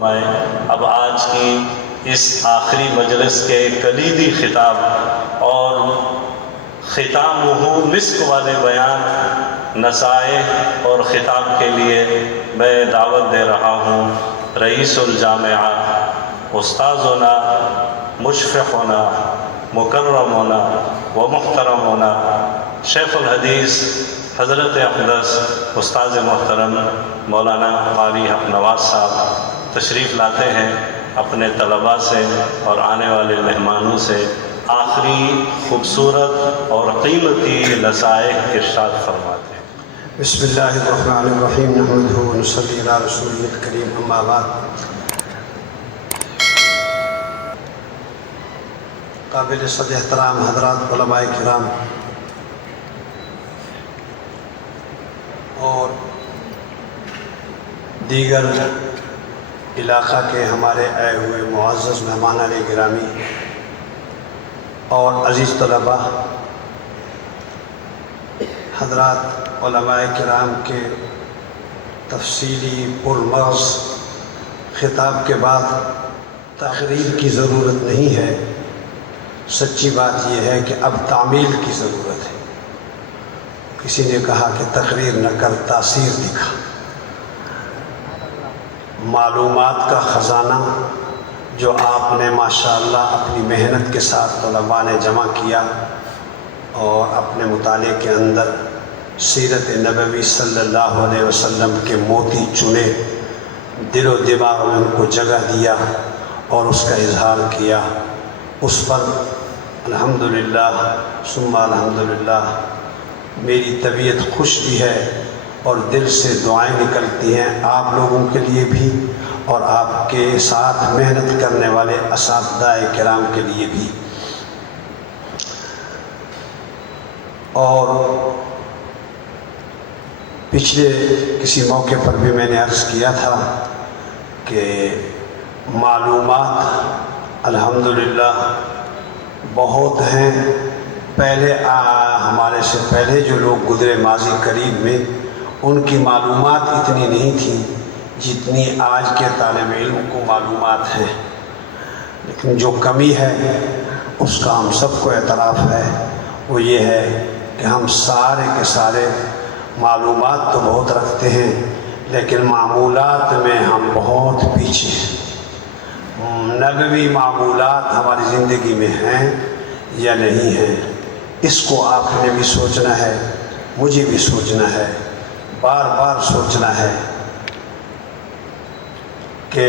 میں اب آج کی اس آخری مجلس کے کلیدی خطاب اور ختامہ مسک والے بیان نصائح اور خطاب کے لیے میں دعوت دے رہا ہوں رئیس الجامعہ استاذنا مشفقنا مکرمنا و محترمنا شیخ الحدیث حضرت اقدس استاذ محترم مولانا قاری حق نواز صاحب تشریف لاتے ہیں اپنے طلباء سے اور آنے والے مہمانوں سے آخری خوبصورت اور قیمتی نصائح ارشاد فرماتے ہیں۔ بسم اللہ الرحمن الرحیم نحمدہ و نصلی علی رسولہ الکریم اما بعد۔ قابل صد احترام حضرات علماء کرام اور دیگر علاقہ کے ہمارے آئے ہوئے معزز مہمانان گرامی اور عزیز طلباء، حضرات علماء کرام کے تفصیلی پرمغز خطاب کے بعد تقریر کی ضرورت نہیں ہے۔ سچی بات یہ ہے کہ اب تعمیل کی ضرورت ہے۔ کسی نے کہا کہ تقریر نہ کر تاثیر دکھا۔ معلومات کا خزانہ جو آپ نے ماشاءاللہ اپنی محنت کے ساتھ طلباء نے جمع کیا اور اپنے مطالعے کے اندر سیرت نبوی صلی اللہ علیہ وسلم کے موتی چنے، دل و دماغ میں ان کو جگہ دیا اور اس کا اظہار کیا، اس پر الحمدللہ ثم الحمدللہ میری طبیعت خوش بھی ہے اور دل سے دعائیں نکلتی ہیں آپ لوگوں کے لیے بھی اور آپ کے ساتھ محنت کرنے والے اساتذہ کرام کے لیے بھی۔ اور پچھلے کسی موقع پر بھی میں نے عرض کیا تھا کہ معلومات الحمدللہ بہت ہیں۔ پہلے ہمارے سے پہلے جو لوگ گزرے ماضی قریب میں، ان کی معلومات اتنی نہیں تھیں جتنی آج کے طالب علم کو معلومات ہیں، لیکن جو کمی ہے اس کا ہم سب کو اعتراف ہے، وہ یہ ہے کہ ہم سارے کے سارے معلومات تو بہت رکھتے ہیں لیکن معمولات میں ہم بہت پیچھے ہیں۔ نبوی معمولات ہماری زندگی میں ہیں یا نہیں ہیں، اس کو آپ نے بھی سوچنا ہے، مجھے بھی سوچنا ہے، بار بار سوچنا ہے کہ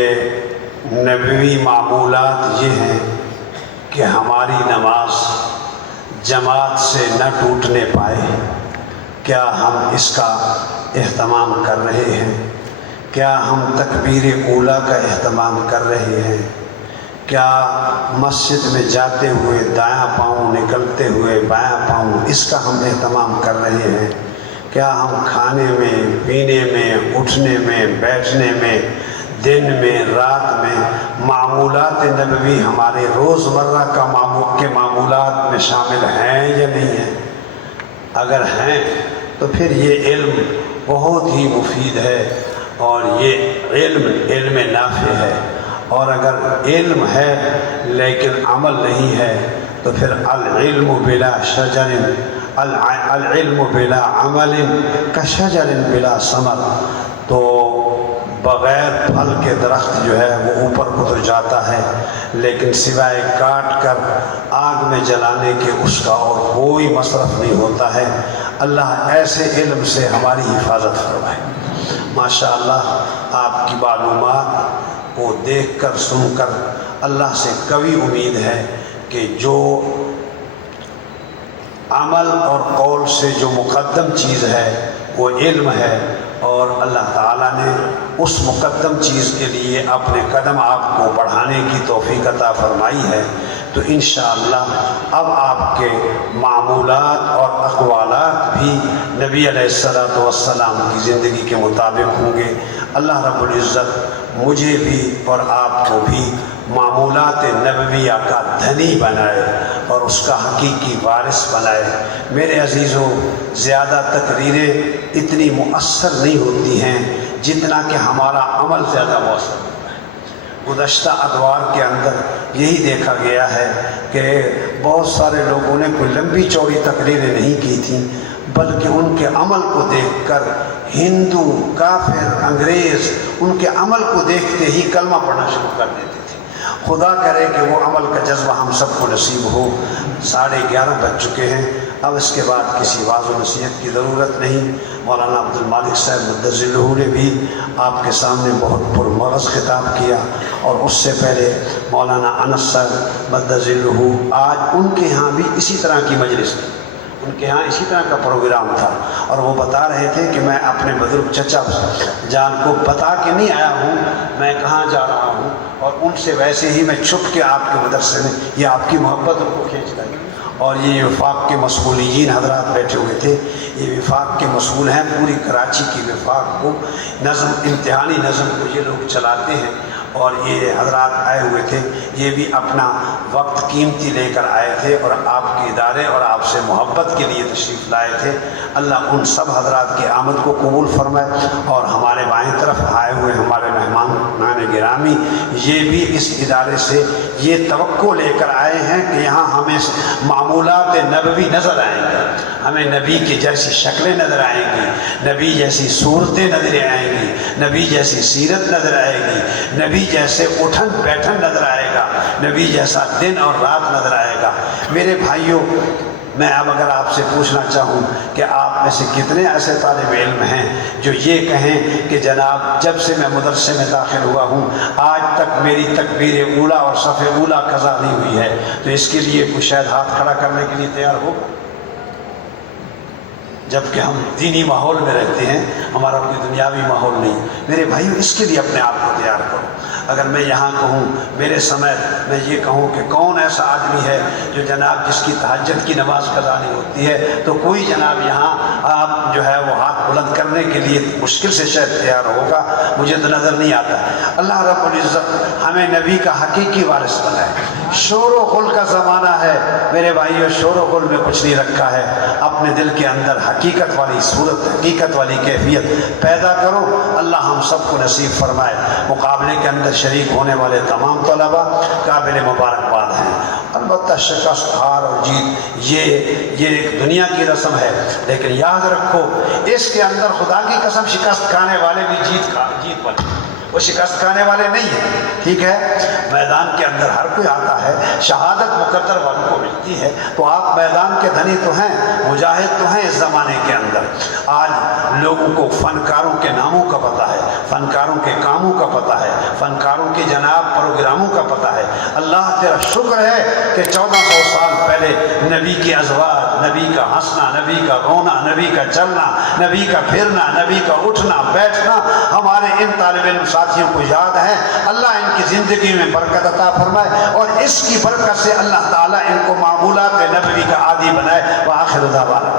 نبوی معمولات یہ ہیں کہ ہماری نماز جماعت سے نہ ٹوٹنے پائے۔ کیا ہم اس کا اہتمام کر رہے ہیں؟ کیا ہم تکبیر اولیٰ کا اہتمام کر رہے ہیں؟ کیا مسجد میں جاتے ہوئے دایاں پاؤں نکلتے ہوئے بایاں پاؤں اس کا ہم اہتمام کر رہے ہیں؟ کیا ہم کھانے میں، پینے میں، اٹھنے میں، بیٹھنے میں، دن میں، رات میں معمولات نبوی ہمارے روزمرہ کے معمولات میں شامل ہیں یا نہیں ہیں؟ اگر ہیں تو پھر یہ علم بہت ہی مفید ہے اور یہ علم نافع ہے، اور اگر علم ہے لیکن عمل نہیں ہے تو پھر العلم بلا شجر العلم بلا عمل کشجر بلا ثمر، تو بغیر پھل کے درخت جو ہے وہ اوپر کو تو جاتا ہے لیکن سوائے کاٹ کر آگ میں جلانے کے اس کا اور کوئی مصرف نہیں ہوتا ہے۔ اللہ ایسے علم سے ہماری حفاظت فرمائے۔ ماشاءاللہ آپ کی معلومات کو دیکھ کر سن کر اللہ سے قوی امید ہے کہ جو عمل اور قول سے جو مقدم چیز ہے وہ علم ہے، اور اللہ تعالیٰ نے اس مقدم چیز کے لیے اپنے قدم آپ کو بڑھانے کی توفیق عطا فرمائی ہے، تو انشاءاللہ اب آپ کے معمولات اور اقوالات بھی نبی علیہ السلام کی زندگی کے مطابق ہوں گے۔ اللہ رب العزت مجھے بھی اور آپ کو بھی معمولات نبویہ کا دھنی بنائے اور اس کا حقیقی وارث بنائے۔ میرے عزیزوں، زیادہ تقریریں اتنی مؤثر نہیں ہوتی ہیں جتنا کہ ہمارا عمل زیادہ مؤثر ہوتا ہے۔ گزشتہ ادوار کے اندر یہی دیکھا گیا ہے کہ بہت سارے لوگوں نے کوئی لمبی چوڑی تقریریں نہیں کی تھیں، بلکہ ان کے عمل کو دیکھ کر ہندو، کافر، انگریز ان کے عمل کو دیکھتے ہی کلمہ پڑھنا شروع کر دیتے تھے۔ خدا کرے کہ وہ عمل کا جذبہ ہم سب کو نصیب ہو۔ 11:30 بج چکے ہیں، اب اس کے بعد کسی واعظ و نصیحت کی ضرورت نہیں۔ مولانا عبد المالک صاحب مدثر له نے بھی آپ کے سامنے بہت پرمغز خطاب کیا، اور اس سے پہلے مولانا انس صاحب مدثر له، آج ان کے ہاں بھی اسی طرح کی مجلس تھی، ان کے ہاں اسی طرح کا پروگرام تھا، اور وہ بتا رہے تھے کہ میں اپنے بزرگ چچا جان کو بتا کے نہیں آیا ہوں میں کہاں جا رہا ہوں، اور ان سے ویسے ہی میں چھپ کے آپ کے مدرسے میں، یہ آپ کی محبت ان کو کھینچ لائی۔ اور یہ وفاق کے مسئولین حضرات بیٹھے ہوئے تھے، یہ وفاق کے مسئول ہیں، پوری کراچی کی وفاق کو نظم، امتحانی نظم کو یہ لوگ چلاتے ہیں، اور یہ حضرات آئے ہوئے تھے، یہ بھی اپنا وقت قیمتی لے کر آئے تھے اور آپ کے ادارے اور آپ سے محبت کے لیے تشریف لائے تھے۔ اللہ ان سب حضرات کی آمد کو قبول فرمائے، اور ہمارے بائیں طرف آئے ہوئے ہمارے مہمان گرامی، یہ بھی اس ادارے سے یہ توقع لے کر آئے ہیں کہ یہاں ہمیں معمولات نبوی نظر آئیں گی، ہمیں نبی کی جیسی شکلیں نظر آئیں گی، نبی جیسی صورتیں نظر آئیں گی، نبی جیسی سیرت نظر آئے گی، نبی جیسے اٹھن بیٹھن نظر آئے گا، نبی جیسا دن اور رات نظر آئے گا۔ میرے بھائیوں، میں اب اگر آپ سے پوچھنا چاہوں کہ آپ میں سے کتنے ایسے طالب علم ہیں جو یہ کہیں کہ جناب جب سے میں مدرسے میں داخل ہوا ہوں آج تک میری تکبیر اولیٰ اور صف اولیٰ قضا نہیں ہوئی ہے، تو اس کے لیے کوئی شاید ہاتھ کھڑا کرنے کے لیے تیار ہوگا؟ جبکہ ہم دینی ماحول میں رہتے ہیں، ہمارا کوئی دنیاوی ماحول نہیں۔ میرے بھائیو، اس کے لیے اپنے آپ کو تیار کرو۔ اگر میں یہاں کہوں، میرے سمیت میں یہ کہوں کہ کون ایسا آدمی ہے جو جناب جس کی تہجد کی نماز قضا نہیں ہوتی ہے، تو کوئی جناب یہاں آپ جو ہے وہ ہاتھ بلند کرنے کے لیے مشکل سے شاید تیار ہوگا، مجھے تو نظر نہیں آتا۔ اللہ رب العزت ہمیں نبی کا حقیقی وارث بنائے۔ شور و غل کا زمانہ ہے میرے بھائیو، شور و غل میں کچھ نہیں رکھا ہے، اپنے دل کے اندر حقیقت والی صورت، حقیقت والی کیفیت پیدا کرو۔ اللہ ہم سب کو نصیب فرمائے۔ مقابلے کے اندر شریک ہونے والے تمام طلباء قابل مبارکباد ہیں۔ البتہ شکست، ہار اور جیت یہ ایک دنیا کی رسم ہے، لیکن یاد رکھو اس کے اندر خدا کی قسم شکست کھانے والے بھی جیت والے، وہ شکست کھانے والے نہیں ہیں، ٹھیک ہے؟ میدان کے اندر ہر کوئی آتا ہے، شہادت مقدر والوں کو ملتی ہے، تو آپ میدان کے دھنی تو ہیں، مجاہد تو ہیں اس زمانے کے اندر۔ آج لوگوں کو فنکاروں کے ناموں کا پتہ ہے، فنکاروں کے کاموں کا پتہ ہے، فنکاروں کے جناب پروگراموں کا پتہ ہے۔ اللہ تیرا شکر ہے کہ 1400 سال پہلے نبی کی ازواج، نبی کا ہنسنا، نبی کا رونا، نبی کا چلنا، نبی کا پھرنا، نبی کا اٹھنا بیٹھنا ہمارے ان طالب علم ساتھیوں کو یاد ہے۔ اللہ ان کی زندگی میں برکت عطا فرمائے، اور اس کی برکت سے اللہ تعالیٰ ان کو معمولات نبوی کا عادی بنائے۔ وآخر دعوانا